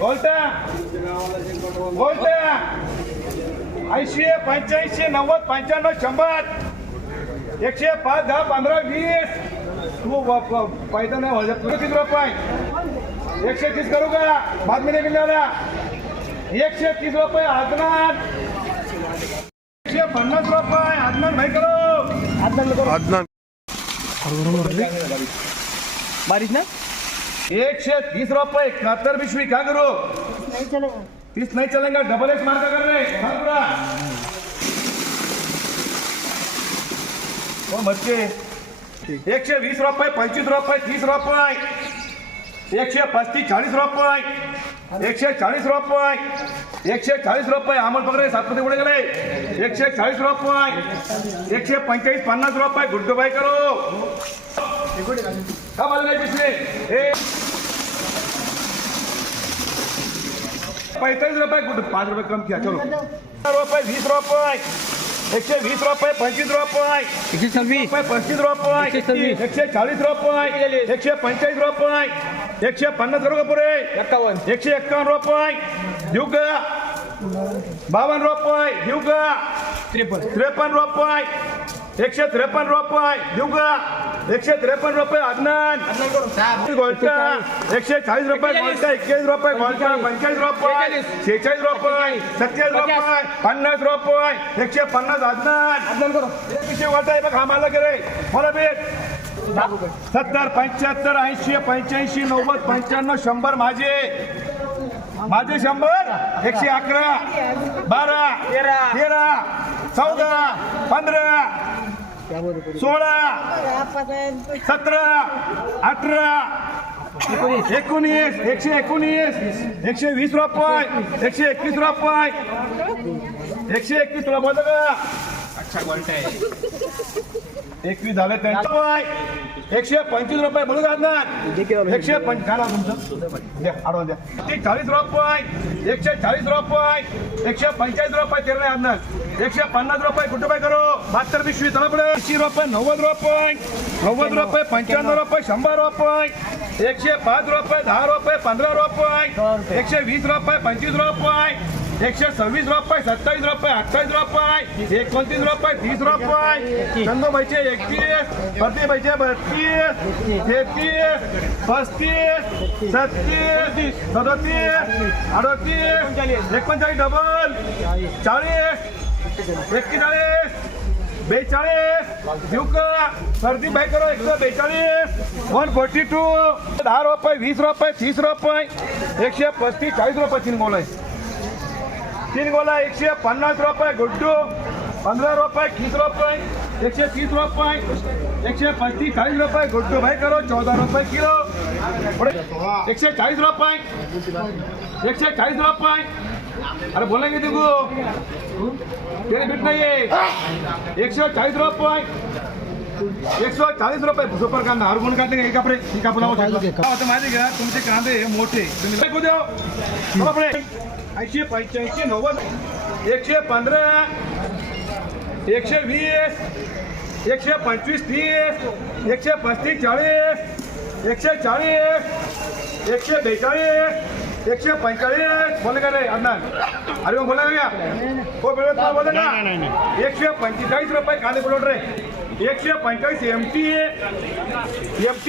बोलता. बोलता. ऐंशी पंच्याऐंशी नव्वद पंच्याण्णव शंभर. एकशे पाच दहा पंधरा वीस. तू पैदा नाही व्हायचा तुला किती रुपये? एकशे तीस करू का? बातमी नाही मिळाला एकशे तीस रुपये आदनान. एकशे पन्नास रुपये आदनान नाही करू. अदनान बारिश ना? एकशे तीस रुपये इकहत्तर बिस्वी क्या करो? तीस नहीं चलेगा डबल एक्स मार्का कर रहे पूरा ओ बच्चे एकशे वीस रुपये पंचवीस रुपये तीस रुपये. एकशे पस्तीस चाळीस रुपये. एकशे चाळीस रुपये. एकशे चाळीस रुपये अमोल पकडे सातपती पुढे गेले. एकशे चाळीस रुपये. एकशे पंचेचाळीस पन्नास रुपये गुड्डूबाई करो. का? मला नाही ए. पैंतालीस रुपये कुठं? पाच रुपये कम किया चलो. रुपये वीस रुपये. एकशे वीस रुपये पंचवीस रुपये. एकशे सव्वीस. रुपये पस्तीस रुपये. एकशे चाळीस रुपये. एकशे पंचेचाळीस रुपये. एकशे पन्नास रुपये पुरे. एक्कावन्न एकशे एक्कावन्न रुपये. देऊ का? बावन्न रुपये. देऊ का? त्रेपन्न. त्रेपन्न रुपये. एकशे त्रेपन्न रुपये. देऊ का? एकशे त्रेपन्न रुपये अदनान गोल्टा. एकशे चाळीस. रुपये गोल्टा एक्केचाळीस रुपये गोल्टा पंचेचाळीस रुपये शेहेचाळीस रुपये सत्तेचाळीस रुपये पन्नास रुपये एकशे पन्नास अदनान एकशे गोल्टा बघ हा मला गेले मला भेट सत्तर पंच्याहत्तर ऐंशी पंच्याऐंशी नव्वद पंच्याण्णव शंभर माझे. माझे शंभर? एकशे अकरा. बारा. तेरा. तेरा. चौदा. पंधरा. सोळा सतरा अठरा एकोणीस. एकशे एकोणीस एकशे वीस रुपये एकशे एकवीस रुपये. एकशे एकवीस तुला बोलतो का? एकवीस झाले त्यांचे रुपये एकशे पंचवीस रुपये बोलू ना एकशे पंच काय नाव तुमचं? द्या आडवा द्या. ती चाळीस रुपये एकशे चाळीस रुपये एकशे पंचेचाळीस रुपये तेरा आणणार एकशे पन्नास रुपये कुठं करो? बहात्तर पिशवी चला पुढे ऐंशी रुपये नव्वद रुपये. नव्वद रुपये पंच्याण्णव रुपये शंभर रुपये. एकशे पाच रुपये दहा रुपये पंधरा रुपये. एकशे वीस रुपये पंचवीस रुपये. एकशे सव्वीस रुपये सत्तावीस रुपये अठ्ठावीस रुपये. एकोणतीस रुपये तीस रुपये. चंदूबाईचे एकतीस प्रतिबाईचे बत्तीस तेहतीस पस्तीस छत्तीस सदतीस अडतीस एकोणचाळीस डबल चाळीस एक्केचाळीस बेचाळीस देऊ का? सर्दी बाय करो एकशे बेचाळीस. वन फोर्टी टू दहा रुपये वीस रुपये तीस रुपये. एकशे पस्तीस चाळीस रुपये तीन गोल आहे तीन गोला एकशे पन्नास रुपये गुड्डू. पंधरा रुपये तीस रुपये. एकशे तीस रुपये. एकशे पस्तीस चाळीस रुपये गुड्डू भाई करो चौदा रुपये किलो. एकशे चाळीस रुपये. एकशे चाळीस रुपये. अरे बोला की तू तेरे भेट नाहीये. एकशे चाळीस रुपये. एकशे चाळीस रुपये सुपर कांदा. हर गुण काढले का कापडे ही कापड नाव सांगितलं माहिती का तुमचे कांदे हे मोठे. तुम्ही पुढे. ऐंशी पंच्याऐंशी नव्वद. एकशे पंधरा. एकशे वीस. एकशे पंचवीस तीस. एकशे पस्तीस चाळीस. एकशे चाळीस. एकशे बेचाळीस. एकशे पंचेचाळीस बोले का रे अण्णान अरे मग बोला का? हो मिळत नाही बोले का एकशे पंचेचाळीस रुपये कांदे प्लॉट रे. एकशे पंचेचाळीस एम टी एम टी